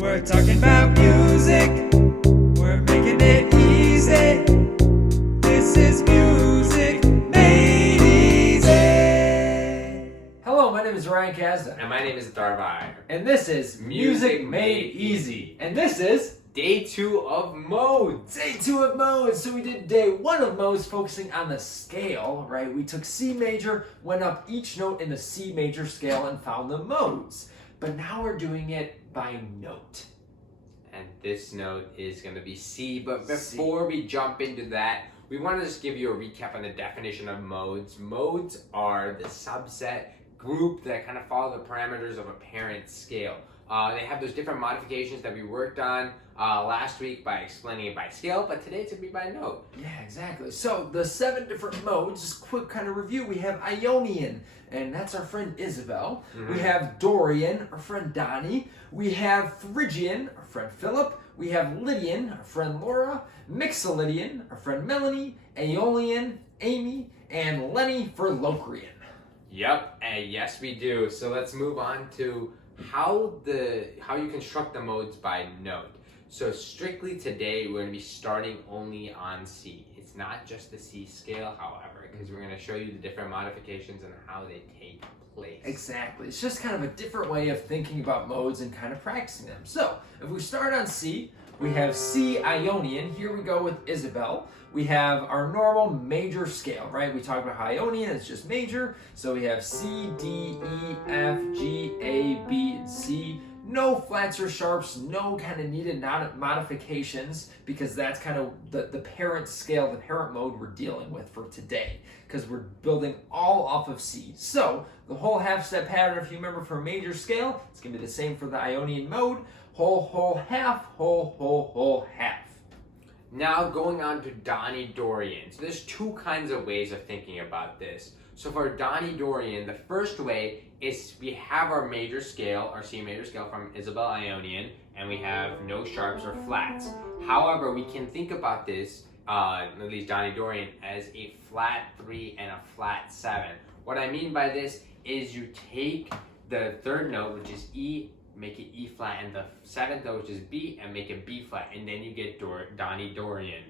We're talking about music. We're making it easy. This is Music Made Easy. Hello, my name is Ryan Kazda. And my name is Atharva Iyer. And this is Music Made Easy. And this is Day 2 of modes. Day 2 of modes. So we did Day 1 of modes focusing on the scale, right? We took C major, went up each note in the C major scale and found the modes. But now we're doing it by note. And this note is going to be C. But before we jump into that, we want to just give you a recap on the definition of modes. Modes are the subset group that kind of follow the parameters of a parent scale. They have those different modifications that we worked on last week by explaining it by scale, but today it's going to be by note. Yeah, exactly. So the 7 different modes, just quick kind of review. We have Ionian, and that's our friend Isabel. Mm-hmm. We have Dorian, our friend Donnie. We have Phrygian, our friend Philip. We have Lydian, our friend Laura. Mixolydian, our friend Melanie. Ionian, Amy. And Lenny for Locrian. Yep, and yes we do. So let's move on to how you construct the modes by note. So strictly today we're going to be starting only on C. It's not just the C scale, however, because we're going to show you the different modifications and how they take place. Exactly. It's just kind of a different way of thinking about modes and kind of practicing them. So if we start on C, we have C Ionian. Here we go with Isabel. We have our normal major scale, right? We talked about Ionian, it's just major. So we have C, D, E, F, G, A, B, and C. No flats or sharps, no kind of needed modifications, because that's kind of the parent scale, the parent mode we're dealing with for today, because we're building all off of C. So the whole half step pattern, if you remember for a major scale, it's going to be the same for the Ionian mode. Whole, whole, half, whole, whole, whole, half. Now going on to Donnie Dorian. So there's two kinds of ways of thinking about this. So for Donnie Dorian, the first way is we have our major scale, our C major scale from Isabel Ionian, and we have no sharps or flats. However, we can think about this, at least Donnie Dorian, as a flat 3 and a flat 7. What I mean by this is you take the third note, which is E, make it E flat, and the 7th note, which is B, and make it B flat, and then you get Donnie Dorian.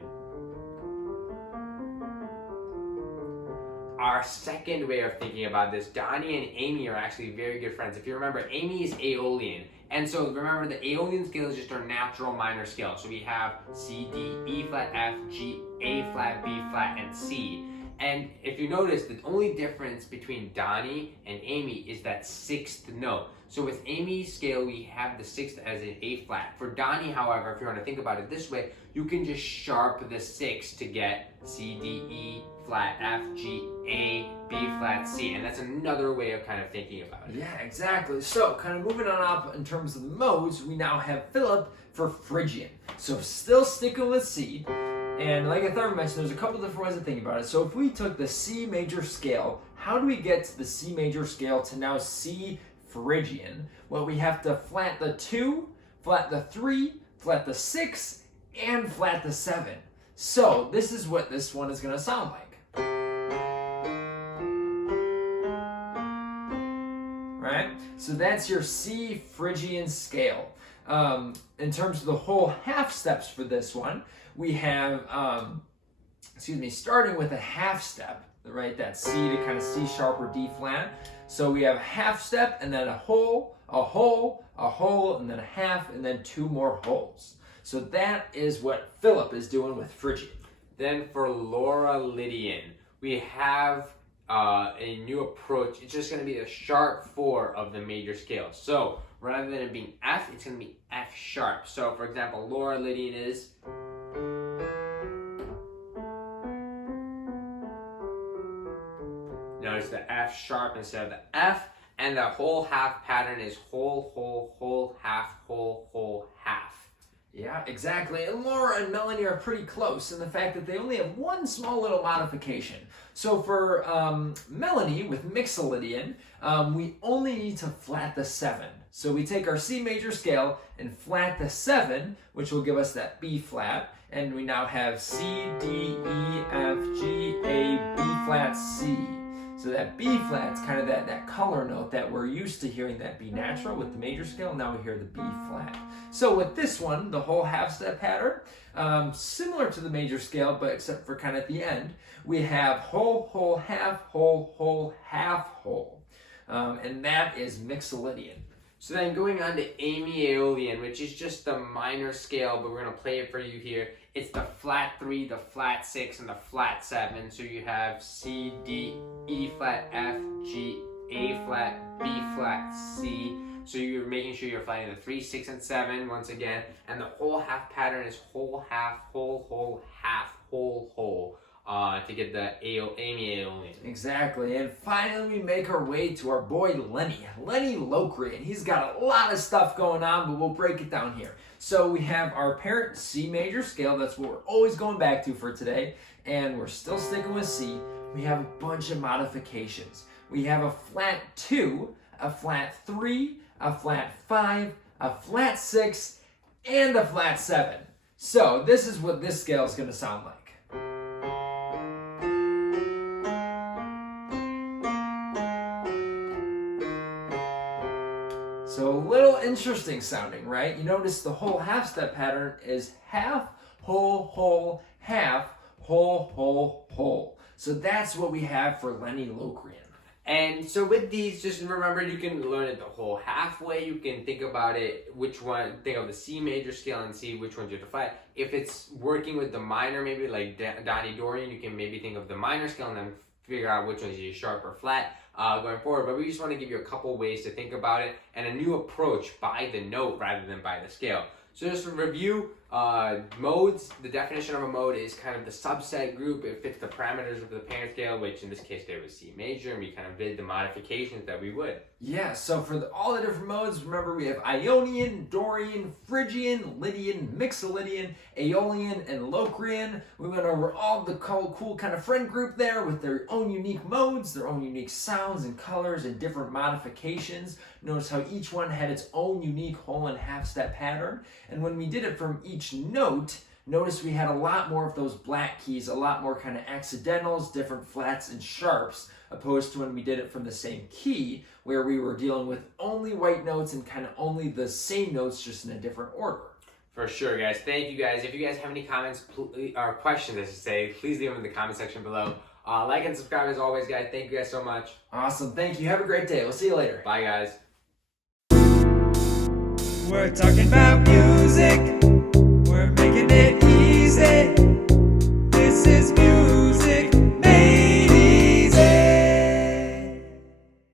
Our second way of thinking about this, Donnie and Amy are actually very good friends. If you remember, Amy is Aeolian. And so remember, the Aeolian scale is just our natural minor scale. So we have C, D, E flat, F, G, A flat, B flat, and C. And if you notice, the only difference between Donnie and Amy is that 6th note. So with Amy's scale, we have the 6th as an A flat. For Donnie, however, if you want to think about it this way, you can just sharp the 6 to get C, D, E flat, F, G, A, B flat, C. And that's another way of kind of thinking about it. Yeah, exactly. So kind of moving on up in terms of the modes, we now have Philip for Phrygian. So still sticking with C. And like I thought I mentioned, there's a couple different ways of thinking about it. So if we took the C major scale, how do we get to the C major scale to now C Phrygian? Well, we have to flat the 2, flat the 3, flat the 6, and flat the 7. So this is what this one is going to sound like. Right? So that's your C Phrygian scale. In terms of the whole half steps for this one, we have, starting with a half step, right? That C to kind of C sharp or D flat. So we have a half step, and then a whole, a whole, a whole, and then a half, and then 2 more wholes. So that is what Philip is doing with Phrygian. Then for Laura Lydian, we have a new approach. It's just going to be a sharp 4 of the major scale. So rather than it being F, it's going to be F sharp. So for example, Laura Lydian is... Notice the F sharp instead of the F, and the whole half pattern is whole, whole, whole, half, whole, half. Yeah, exactly. And Laura and Melanie are pretty close in the fact that they only have one small little modification. So for Melanie with Mixolydian, we only need to flat the 7. So we take our C major scale and flat the 7, which will give us that B flat, and we now have C, D, E, F, G, A, B flat, C. So that B flat's kind of that color note that we're used to hearing that B natural with the major scale. Now we hear the B flat. So with this one, the whole half step pattern, similar to the major scale, but except for kind of at the end, we have whole, whole, half, half, whole. And that is Mixolydian. So then going on to Aeolian, which is just the minor scale, but we're going to play it for you here. It's the flat 3, the flat 6, and the flat 7. So you have C, D, E flat, F, G, A flat, B flat, C. So you're making sure you're flatting the 3, 6, and 7 once again. And the whole half pattern is whole, half, whole, half, whole. To get the Aeolian. Exactly, and finally we make our way to our boy Lenny Locrian. He's got a lot of stuff going on, but we'll break it down here. So we have our parent C major scale, that's what we're always going back to for today, and we're still sticking with C. We have a bunch of modifications. We have a flat 2, a flat 3, a flat 5, a flat 6, and a flat 7. So this is what this scale is going to sound like. So a little interesting sounding, right? You notice the whole half step pattern is half, whole, half, whole. So that's what we have for Lenny Locrian. And so with these, just remember you can learn it the whole halfway. You can think about it, think of the C major scale and see which ones you have to flat. If it's working with the minor, maybe like Dorian, you can maybe think of the minor scale and then figure out which ones you sharp or flat going forward. But we just want to give you a couple ways to think about it and a new approach by the note rather than by the scale. So just to review, modes, the definition of a mode is kind of the subset group. It fits the parameters of the parent scale, which in this case there was C major, and we kind of did the modifications that we would. Yeah, so for all the different modes, remember we have Ionian, Dorian, Phrygian, Lydian, Mixolydian, Aeolian, and Locrian. We went over all the cool kind of friend group there with their own unique modes, their own unique sounds and colors and different modifications. Notice how each one had its own unique whole and half step pattern. And when we did it from each note, notice we had a lot more of those black keys, a lot more kind of accidentals, different flats and sharps, opposed to when we did it from the same key, where we were dealing with only white notes and kind of only the same notes, just in a different order. For sure, guys. Thank you, guys. If you guys have any comments or questions, I should say, please leave them in the comment section below. Like and subscribe as always, guys. Thank you guys so much. Awesome. Thank you. Have a great day. We'll see you later. Bye, guys. We're talking about music. We're making it easy. This is music.